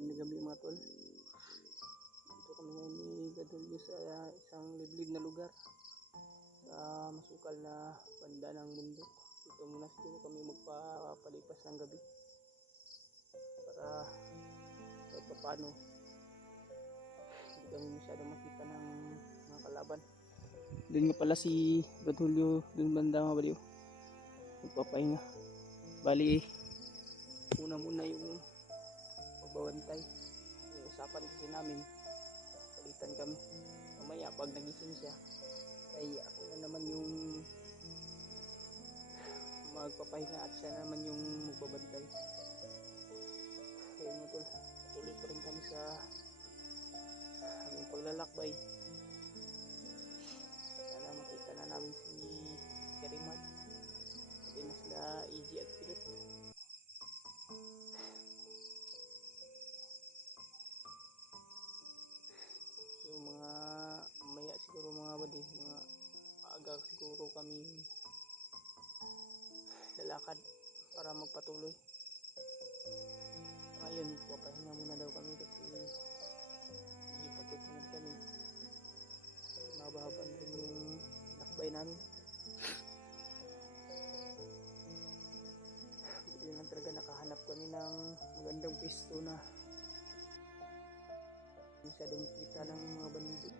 Magandang gabi mga tol. Dito kami ngayon ni Gadulyo sa isang liblib na lugar sa masukal na banda ng bundok. Dito muna siguro kami magpapalipas ng gabi para kahit pa paano hindi kami masyadong makita ng mga kalaban. Doon nga pala si Gadulyo, doon banda mga baliw, magpapahinga. Bali una muna yung magbabantay. Yung usapan kasi namin, palitan kami. Mamaya pag nagising siya ay ako na naman yung magpapahinga at siya naman yung magbabantay. Kaya mo tol, tuloy pa rin kami sa aming paglalakbay. Sana makita na namin si Karimad, pati na sila EG at Pilot. So mga maya siguro mga badi, mga aga siguro kami lalakad para magpatuloy. Ngayon papahinga muna daw kami kasi ipagtutunod kami. Mahaba-haba rin yung lakbay namin. Buti lang talaga nakahanap kami ng magandang pwesto na masyadong kita ng mga bandido.